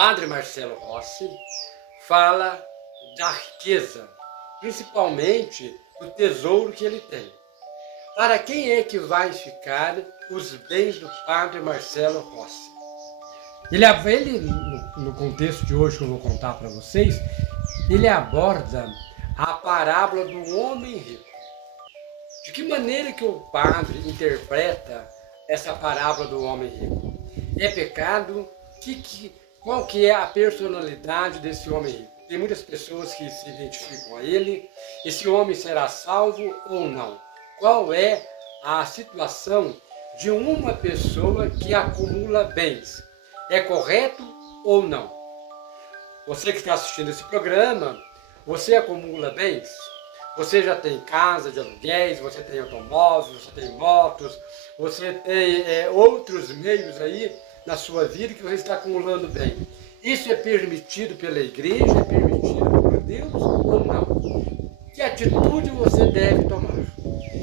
Padre Marcelo Rossi fala da riqueza, principalmente do tesouro que ele tem. Para quem é que vai ficar os bens do Padre Marcelo Rossi? Ele no contexto de hoje que eu vou contar para vocês, ele aborda a parábola do homem rico. De que maneira que o padre interpreta essa parábola do homem rico? É pecado? Qual que é a personalidade desse homem rico? Tem muitas pessoas que se identificam a ele. Esse homem será salvo ou não? Qual é a situação de uma pessoa que acumula bens? É correto ou não? Você que está assistindo esse programa, você acumula bens? Você já tem casa de aluguéis, você tem automóveis, você tem motos, você tem outros meios aí na sua vida que você está acumulando bem. Isso é permitido pela igreja, é permitido por Deus ou não? Que atitude você deve tomar?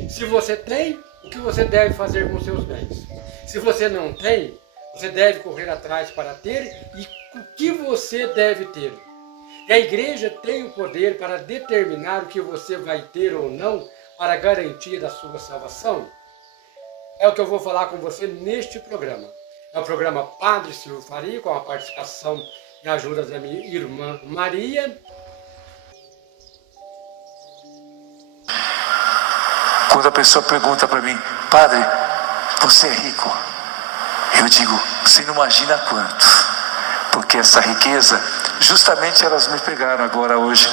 Se você tem, o que você deve fazer com seus bens? Se você não tem, você deve correr atrás para ter, e o que você deve ter? E a igreja tem o poder para determinar o que você vai ter ou não para a garantia da sua salvação? É o que eu vou falar com você neste programa. É o programa Padre Silvio Faria, com a participação e ajuda da minha irmã Maria. Quando a pessoa pergunta para mim, Padre, você é rico? Eu digo, você não imagina quanto. Porque essa riqueza, justamente elas me pegaram agora hoje.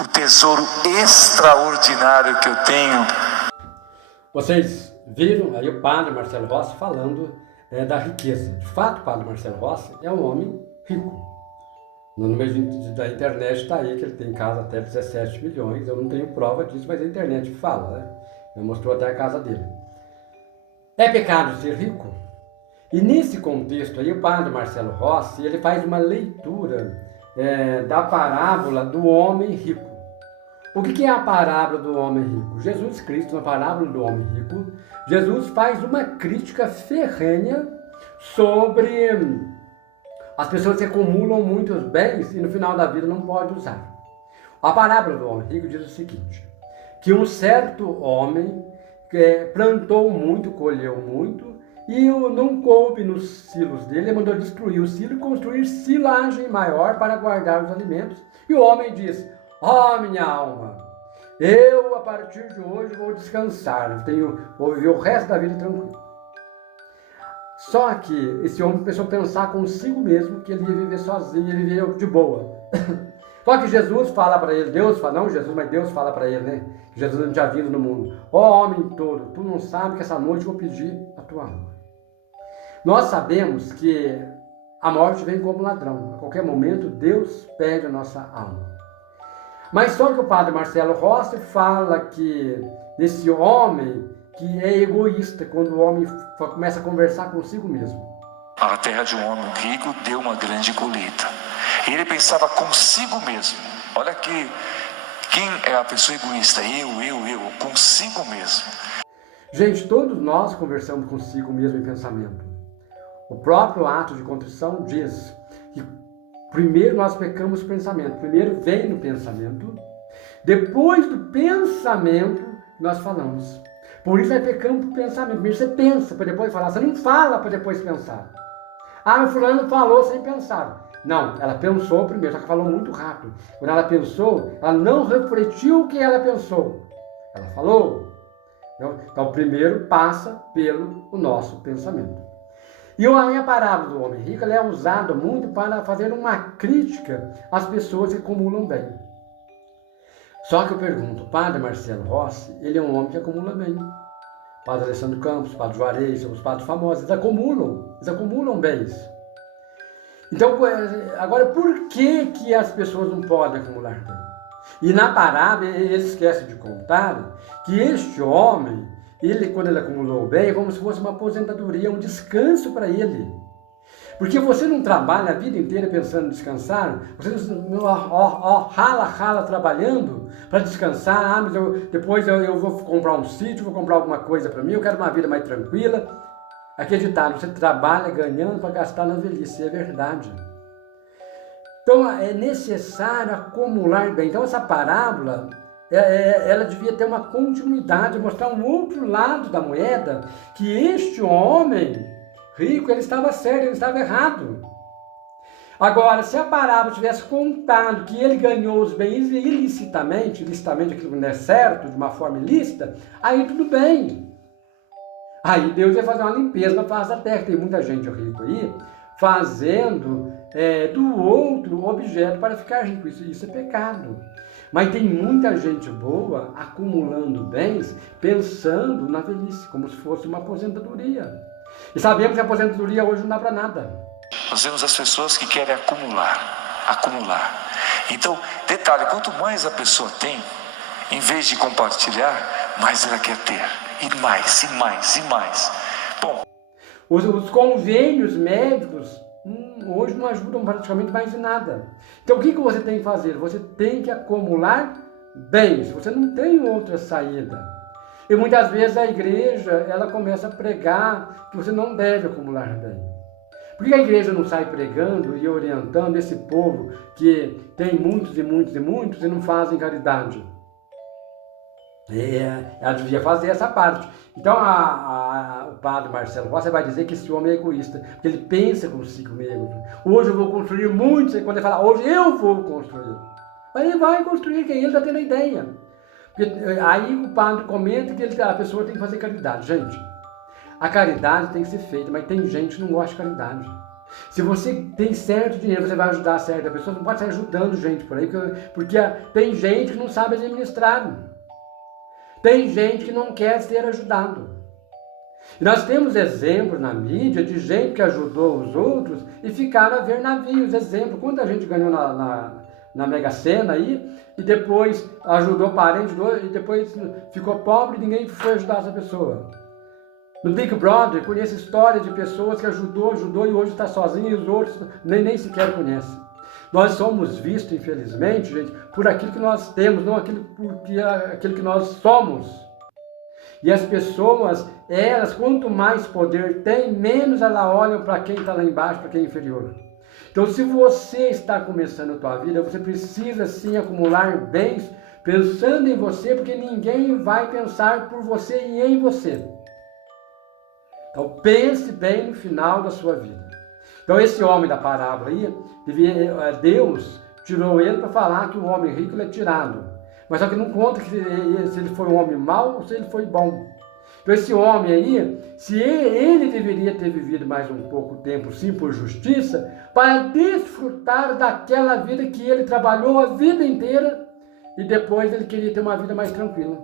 O tesouro extraordinário que eu tenho. Vocês viram aí o Padre Marcelo Rossi falando da riqueza. De fato, o Padre Marcelo Rossi é um homem rico. No meio da internet está aí que ele tem casa até 17 milhões. Eu não tenho prova disso, mas a internet fala, né? Ele mostrou até a casa dele. É pecado ser rico? E nesse contexto aí, o Padre Marcelo Rossi, ele faz uma leitura da parábola do homem rico. O que é a parábola do homem rico? Jesus Cristo, na parábola do homem rico, Jesus faz uma crítica ferrenha sobre as pessoas que acumulam muitos bens e no final da vida não podem usar. A parábola do homem rico diz o seguinte, que um certo homem plantou muito, colheu muito, e não coube nos silos dele, ele mandou destruir o silo e construir silagem maior para guardar os alimentos. E o homem diz, minha alma, eu a partir de hoje vou descansar, vou viver o resto da vida tranquilo. Só que esse homem começou a pensar consigo mesmo que ele ia viver sozinho, ia viver de boa. Só que Jesus fala para ele, Deus fala, não Jesus, mas Deus fala para ele, né? Que Jesus não tinha vindo no mundo. Homem todo, tu não sabe que essa noite eu vou pedir a tua alma. Nós sabemos que a morte vem como ladrão. A qualquer momento, Deus pede a nossa alma. Mas só que o Padre Marcelo Rossi fala que esse homem que é egoísta, quando o homem começa a conversar consigo mesmo. A terra de um homem rico deu uma grande colheita. Ele pensava consigo mesmo. Olha que quem é a pessoa egoísta? Eu, consigo mesmo. Gente, todos nós conversamos consigo mesmo em pensamento. O próprio ato de contrição diz que primeiro nós pecamos o pensamento. Primeiro vem no pensamento, depois do pensamento nós falamos. Por isso nós pecamos por pensamento. Primeiro você pensa para depois falar. Você não fala para depois pensar. O fulano falou sem pensar. Não, ela pensou primeiro, só que falou muito rápido. Quando ela pensou, ela não refletiu o que ela pensou. Ela falou. Então primeiro passa pelo nosso pensamento. E aí a parábola do homem rico ela é usada muito para fazer uma crítica às pessoas que acumulam bem. Só que eu pergunto, o Padre Marcelo Rossi, ele é um homem que acumula bem. Padre Alessandro Campos, Padre Juarez, são os padres famosos, eles acumulam bens. Então, agora, por que as pessoas não podem acumular bem? E na parábola, ele esquece de contar que este homem, quando ele acumulou bem, é como se fosse uma aposentadoria, um descanso para ele. Porque você não trabalha a vida inteira pensando em descansar, você rala trabalhando para descansar, mas depois eu vou comprar um sítio, vou comprar alguma coisa para mim, eu quero uma vida mais tranquila. Aquele ditado, você trabalha ganhando para gastar na velhice, é verdade. Então é necessário acumular bem. Então essa parábola, ela devia ter uma continuidade, mostrar um outro lado da moeda, que este homem rico, ele estava certo, ele estava errado. Agora, se a parábola tivesse contado que ele ganhou os bens ilicitamente aquilo que não é certo, de uma forma ilícita, aí tudo bem. Aí Deus ia fazer uma limpeza na face da terra. Tem muita gente rica aí fazendo do outro objeto para ficar rico. Isso é pecado. Mas tem muita gente boa acumulando bens, pensando na velhice, como se fosse uma aposentadoria. E sabemos que a aposentadoria hoje não dá para nada. Nós vemos as pessoas que querem acumular. Então, detalhe, quanto mais a pessoa tem, em vez de compartilhar, mais ela quer ter. E mais, e mais, e mais. Bom, os convênios médicos hoje não ajudam praticamente mais em nada. Então o que você tem que fazer? Você tem que acumular bens. Você não tem outra saída. E muitas vezes a igreja ela começa a pregar que você não deve acumular bens. Por que a igreja não sai pregando e orientando esse povo que tem muitos e muitos e muitos e não fazem caridade? Ela devia fazer essa parte. Então o padre Marcelo Rossi vai dizer que esse homem é egoísta, porque ele pensa consigo mesmo. Hoje eu vou construir muito, quando ele fala, hoje eu vou construir. Mas ele vai construir, que ele está tendo a ideia. Porque, aí o padre comenta que a pessoa tem que fazer caridade. Gente, a caridade tem que ser feita, mas tem gente que não gosta de caridade. Se você tem certo dinheiro, você vai ajudar certa pessoa, não pode sair ajudando gente por aí, porque tem gente que não sabe administrar. Tem gente que não quer ser ajudado. E nós temos exemplos na mídia de gente que ajudou os outros e ficaram a ver navios. Exemplo, quanta gente ganhou na Mega Sena aí e depois ajudou parente e depois ficou pobre e ninguém foi ajudar essa pessoa. No Big Brother, conheço história de pessoas que ajudou e hoje está sozinho e os outros nem sequer conhecem. Nós somos vistos, infelizmente, gente, por aquilo que nós temos, não aquilo que nós somos. E as pessoas, elas, quanto mais poder têm, menos elas olham para quem está lá embaixo, para quem é inferior. Então, se você está começando a tua vida, você precisa sim acumular bens, pensando em você, porque ninguém vai pensar por você e em você. Então, pense bem no final da sua vida. Então, esse homem da parábola aí, Deus tirou ele para falar que o homem rico ele é tirado. Mas só que não conta que se ele foi um homem mau ou se ele foi bom. Então, esse homem aí, se ele deveria ter vivido mais um pouco tempo, sim, por justiça, para desfrutar daquela vida que ele trabalhou a vida inteira e depois ele queria ter uma vida mais tranquila.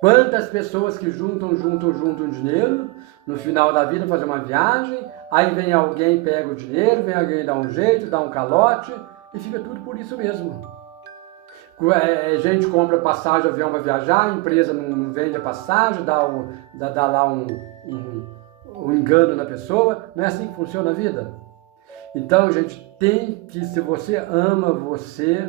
Quantas pessoas que juntam dinheiro, no final da vida fazer uma viagem, aí vem alguém, pega o dinheiro, vem alguém dar um jeito, dá um calote, e fica tudo por isso mesmo. Gente compra passagem, avião para viajar, a empresa não vende a passagem, dá lá um engano na pessoa, não é assim que funciona a vida? Então, gente, se você ama você,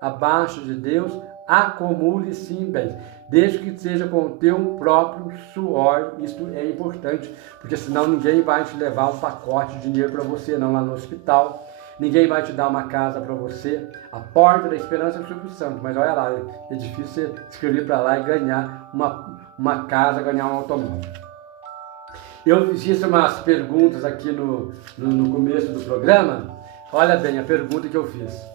abaixo de Deus, acumule sim bens, desde que seja com o teu próprio suor. Isso é importante, porque senão ninguém vai te levar um pacote de dinheiro para você, não lá no hospital, ninguém vai te dar uma casa para você. A porta da esperança é o Espírito Santo, mas olha lá, é difícil você escrever para lá e ganhar uma casa, ganhar um automóvel. Eu fiz umas perguntas aqui no começo do programa. Olha bem a pergunta que eu fiz.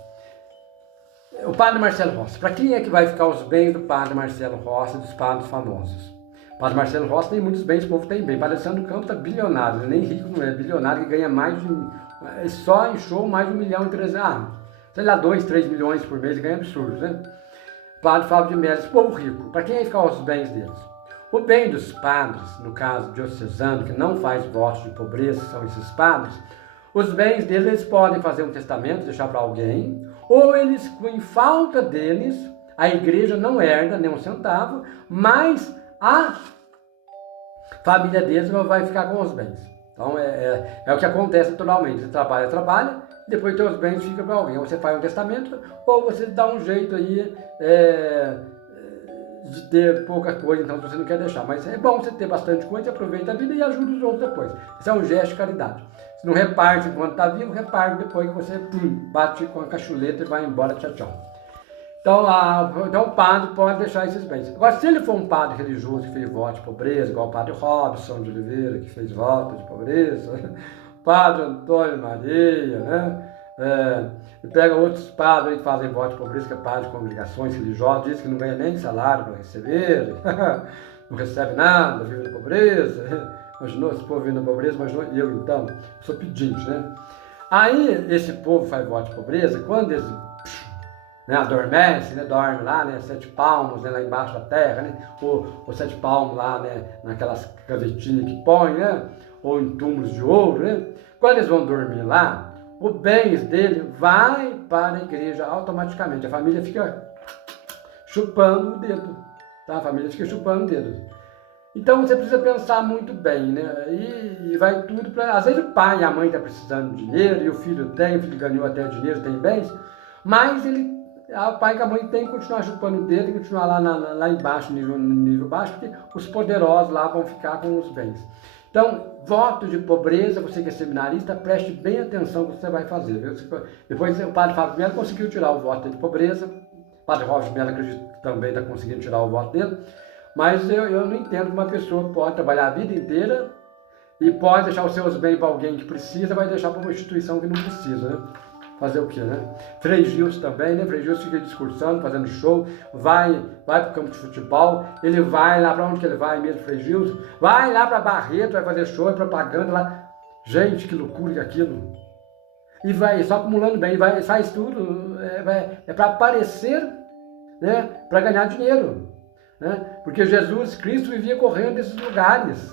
O padre Marcelo Rossi, para quem é que vai ficar os bens do padre Marcelo Rossi e dos padres famosos? O padre Marcelo Rossi tem muitos bens, o povo tem bem. O padre Alessandro Campos está bilionário, nem rico não é, bilionário, que ganha mais de... Só em show mais de 1.300.000, sei lá, 2, 3 milhões por mês, ganha absurdo, né? O padre Fábio de Melo, esse povo rico, para quem é que ficar os bens deles? O bem dos padres, no caso diocesano, que não faz votos de pobreza, são esses padres, os bens deles, eles podem fazer um testamento, deixar para alguém, ou eles, em falta deles, a igreja não herda nem um centavo, mas a família deles vai ficar com os bens. Então é o que acontece naturalmente, você trabalha, depois teus bens ficam para alguém, ou você faz um testamento, ou você dá um jeito aí de ter pouca coisa, então você não quer deixar. Mas é bom você ter bastante coisa, aproveita a vida e ajuda os outros depois. Isso é um gesto de caridade. Se não reparte enquanto está vivo, reparte depois que você bate com a cachuleta e vai embora, tchau, tchau. Então o padre pode deixar esses bens. Agora, se ele for um padre religioso que fez voto de pobreza, igual o padre Robson de Oliveira, que fez voto de pobreza, o padre Antônio Maria, né? Pega outros padres que fazem voto de pobreza, que é padre de congregações religiosas, diz que não ganha nem salário para receber, não recebe nada, vive na pobreza. Imaginou esse povo vive na pobreza, imaginou eu então, sou pedinte, né? Aí esse povo faz voto de pobreza, quando eles adormece, né, dorme lá, né, 7 palmos, né, lá embaixo da terra, né, ou 7 palmos lá, né, naquelas gavetinhas que põe, né, ou em túmulos de ouro, né, quando eles vão dormir lá, o bens dele vai para a igreja automaticamente, a família fica chupando o dedo, tá? A família fica chupando o dedo. Então você precisa pensar muito bem, né? E vai tudo para. Às vezes o pai e a mãe estão precisando de dinheiro, e o filho ganhou até dinheiro, tem bens, mas o pai e a mãe tem que continuar chupando o dedo e continuar lá embaixo, no nível baixo, porque os poderosos lá vão ficar com os bens. Então, voto de pobreza, você que é seminarista, preste bem atenção no que você vai fazer. Viu? Depois o padre Fábio Melo conseguiu tirar o voto de pobreza, o padre Roger Melo acredito que também está conseguindo tirar o voto dele, mas eu não entendo que uma pessoa pode trabalhar a vida inteira e pode deixar os seus bens para alguém que precisa, vai deixar para uma instituição que não precisa, né? Fazer o quê, né? Frei Gilson também, né? Frei Gilson fica discursando, fazendo show, vai para o campo de futebol, ele vai lá, para onde que ele vai mesmo, Frei Gilson? Vai lá para Barreto, vai fazer show, propaganda lá. Gente, que loucura que aquilo. E vai só acumulando bem, faz tudo, para aparecer, né? Para ganhar dinheiro, né? Porque Jesus Cristo vivia correndo desses lugares.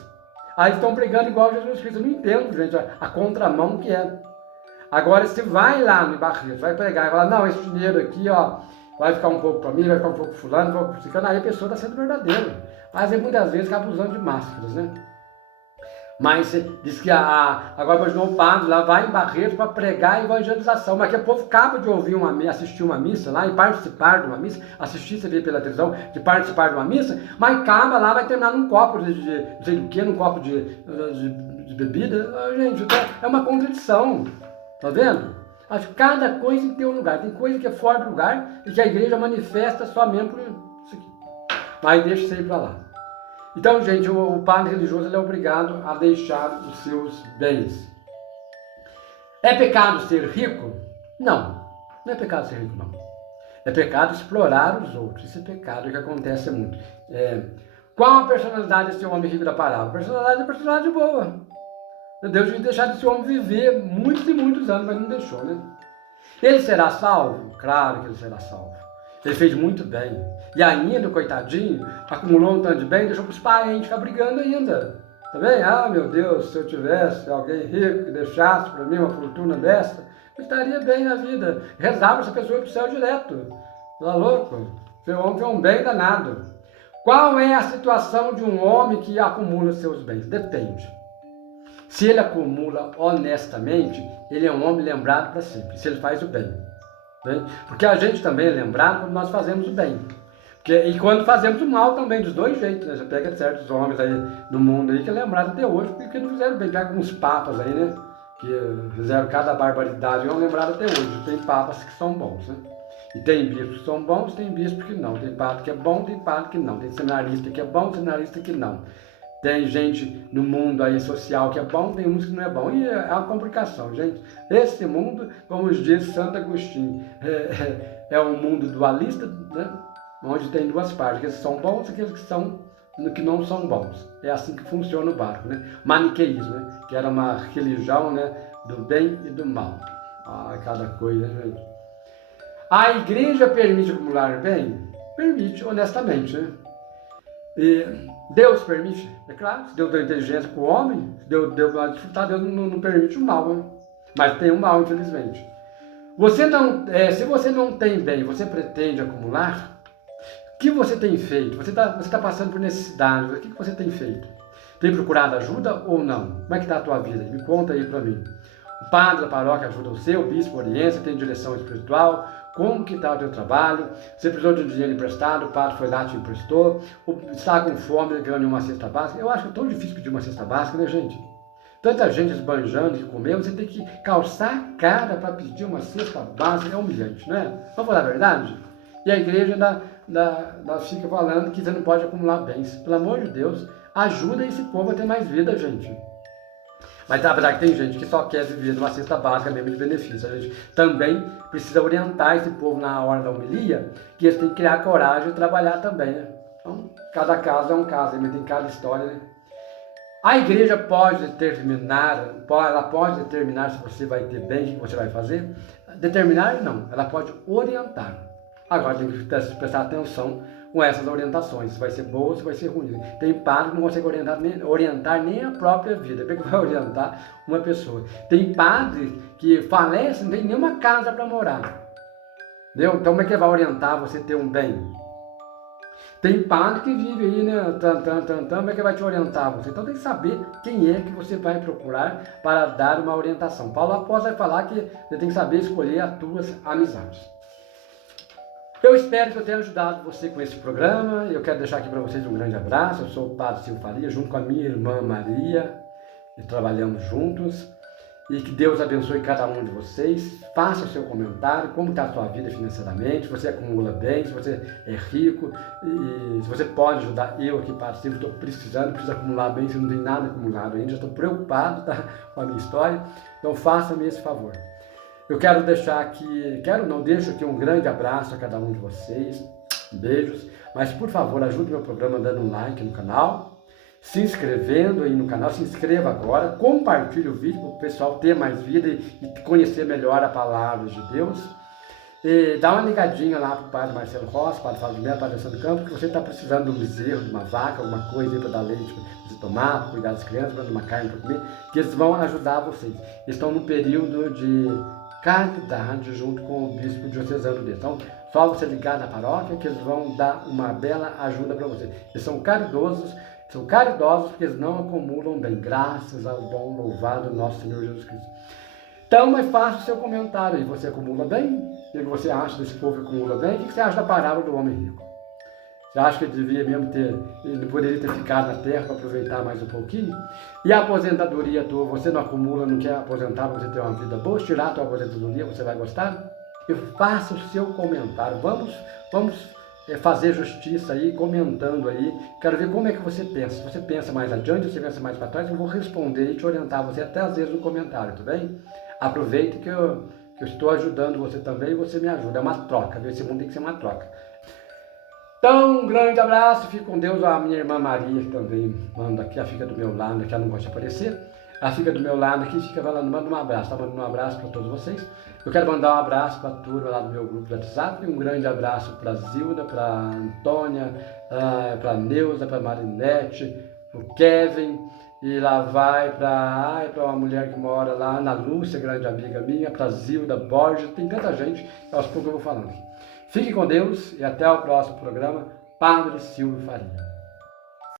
Aí estão pregando igual Jesus Cristo. Eu não entendo, gente, a contramão que é. Agora, se vai lá no Barreto, vai pregar e falar, não, esse dinheiro aqui, ó, vai ficar um pouco para mim, vai ficar um pouco para fulano, um pouco para ciclano, aí a pessoa está sendo verdadeira. Mas muitas vezes acaba usando de máscaras, né? Mas diz que agora imaginou o padre lá, vai em Barreto para pregar a evangelização, mas que o povo acaba de ouvir assistir uma missa lá e participar de uma missa, assistir, você vê pela televisão, de participar de uma missa, mas acaba lá, vai terminar num copo de não sei do que, num copo de bebida. Gente, é uma contradição. Tá vendo? Acho que cada coisa tem um lugar. Tem coisa que é fora do lugar e que a igreja manifesta somente por isso aqui. Mas deixa isso aí para lá. Então, gente, o padre religioso ele é obrigado a deixar os seus bens. É pecado ser rico? Não. Não é pecado ser rico, não. É pecado explorar os outros. Isso é pecado que acontece muito. Qual a personalidade desse homem rico da parábola? A personalidade é uma personalidade boa. Deus devia deixar esse homem viver muitos e muitos anos, mas não deixou, né? Ele será salvo? Claro que ele será salvo. Ele fez muito bem. E ainda, coitadinho, acumulou um tanto de bem, deixou para os parentes ficar brigando ainda. Tá bem? Ah, meu Deus, se eu tivesse alguém rico que deixasse para mim uma fortuna dessa, eu estaria bem na vida. Rezava essa pessoa para o céu direto. Tá louco? O homem fez um bem danado. Qual é a situação de um homem que acumula seus bens? Depende. Se ele acumula honestamente, ele é um homem lembrado para sempre, se ele faz o bem. Né? Porque a gente também é lembrado quando nós fazemos o bem. E quando fazemos o mal também, dos dois jeitos. Né? Você pega certos homens aí do mundo aí que é lembrado até hoje porque não fizeram bem. Pega uns papas aí, né? Que fizeram cada barbaridade e não lembrados até hoje. Tem papas que são bons, né? E tem bispos que são bons, tem bispos que não. Tem padre que é bom, tem padre que não. Tem seminarista que é bom, seminarista que não. Tem gente no mundo aí social que é bom, tem uns que não é bom. E é uma complicação, gente. Esse mundo, como diz Santo Agostinho, é um mundo dualista, né? Onde tem duas partes, aqueles que são bons e aqueles que não são bons. É assim que funciona o barco, né? Maniqueísmo, né? Que era uma religião, né? Do bem e do mal. Ah, cada coisa, gente. A igreja permite acumular bem? Permite, honestamente, né? E Deus permite, é claro, se Deus deu inteligência para o homem, se Deus deu para desfrutar, Deus não permite o mal, né? Mas tem o mal, infelizmente. Se você não tem bem, você pretende acumular, o que você tem feito? Você tá passando por necessidade, o que você tem feito? Tem procurado ajuda ou não? Como é que está a tua vida? Me conta aí para mim. O padre da paróquia ajuda você, o bispo orienta, tem direção espiritual, como que está o teu trabalho, você precisou de um dinheiro emprestado, o padre foi lá e te emprestou, está com fome, ganhou uma cesta básica. Eu acho que é tão difícil pedir uma cesta básica, né, gente? Tanta gente esbanjando e comendo, você tem que calçar a cara para pedir uma cesta básica, é humilhante, não é? Vamos falar a verdade? E a igreja ainda fica falando que você não pode acumular bens. Pelo amor de Deus, ajuda esse povo a ter mais vida, gente. Mas na verdade tem gente que só quer viver numa cesta básica mesmo de benefício. A gente também precisa orientar esse povo na hora da homilia, que eles têm que criar coragem e trabalhar também, né? Então, cada caso é um caso, mas tem cada história, né? A igreja pode determinar, ela pode determinar se você vai ter bem, o que você vai fazer. Determinar não, ela pode orientar. Agora tem que prestar atenção com essas orientações, se vai ser boa ou se vai ser ruim. Tem padre que não consegue orientar nem a própria vida, como é que vai orientar uma pessoa? Tem padre que falece, não tem nenhuma casa para morar. Entendeu? Então como é que vai orientar você ter um bem? Tem padre que vive aí, né? Como é que vai te orientar você? Então tem que saber quem é que você vai procurar para dar uma orientação. Paulo Apóstolo vai falar que você tem que saber escolher as tuas amizades. Eu espero que eu tenha ajudado você com esse programa. Eu quero deixar aqui para vocês um grande abraço. Eu sou o Padre Silvio Faria, junto com a minha irmã Maria, e trabalhamos juntos. E que Deus abençoe cada um de vocês. Faça o seu comentário, como está a sua vida financeiramente, se você acumula bem, se você é rico, e se você pode ajudar eu aqui, Padre Silvio, estou precisando, preciso acumular bem, se não tem nada acumulado ainda, já estou preocupado, tá, com a minha história. Então faça-me esse favor. Eu quero deixar aqui, deixo aqui um grande abraço a cada um de vocês, beijos, mas por favor ajude meu programa dando um like no canal, se inscrevendo aí no canal, se inscreva agora, compartilhe o vídeo para o pessoal ter mais vida e conhecer melhor a palavra de Deus. E dá uma ligadinha lá para o Padre Marcelo Rossi, Padre Fábio de Mello, Padre Santo Campo, que você está precisando de um bezerro, de uma vaca, alguma coisa aí para dar leite para você tomar, para cuidar das crianças, para dar uma carne para comer, que eles vão ajudar vocês. Eles estão no período de caridade junto com o bispo diocesano deles. Então, só você ligar na paróquia que eles vão dar uma bela ajuda para você. Eles são caridosos porque eles não acumulam bem, graças ao bom louvado nosso Senhor Jesus Cristo. Então, mas faça o seu comentário aí. Você acumula bem? O que você acha desse povo que acumula bem? O que você acha da parábola do homem rico? Você acha que ele devia mesmo ele poderia ter ficado na terra para aproveitar mais um pouquinho? E a aposentadoria tua, você não acumula, não quer aposentar para você ter uma vida boa? Se tirar a tua aposentadoria, você vai gostar? Eu faça o seu comentário. Vamos fazer justiça aí, comentando aí. Quero ver como é que você pensa. Se você pensa mais adiante, se você pensa mais para trás, eu vou responder e te orientar você até às vezes no comentário, tá bem? Aproveite que eu estou ajudando você também e você me ajuda. É uma troca, esse mundo tem que ser uma troca. Então, um grande abraço, fique com Deus. A minha irmã Maria, que também manda aqui, ela fica do meu lado, que ela não gosta de aparecer. Ela fica do meu lado aqui, fica falando, manda um abraço, tá mandando um abraço para todos vocês. Eu quero mandar um abraço para a turma lá do meu grupo do WhatsApp, um grande abraço para a Zilda, para a Antônia, para a Neuza, para a Marinete, para o Kevin, e lá vai para uma mulher que mora lá, Ana Lúcia, grande amiga minha, para a Zilda Borges, tem tanta gente, aos poucos eu vou falando aqui. Fique com Deus e até o próximo programa, Padre Silvio Faria.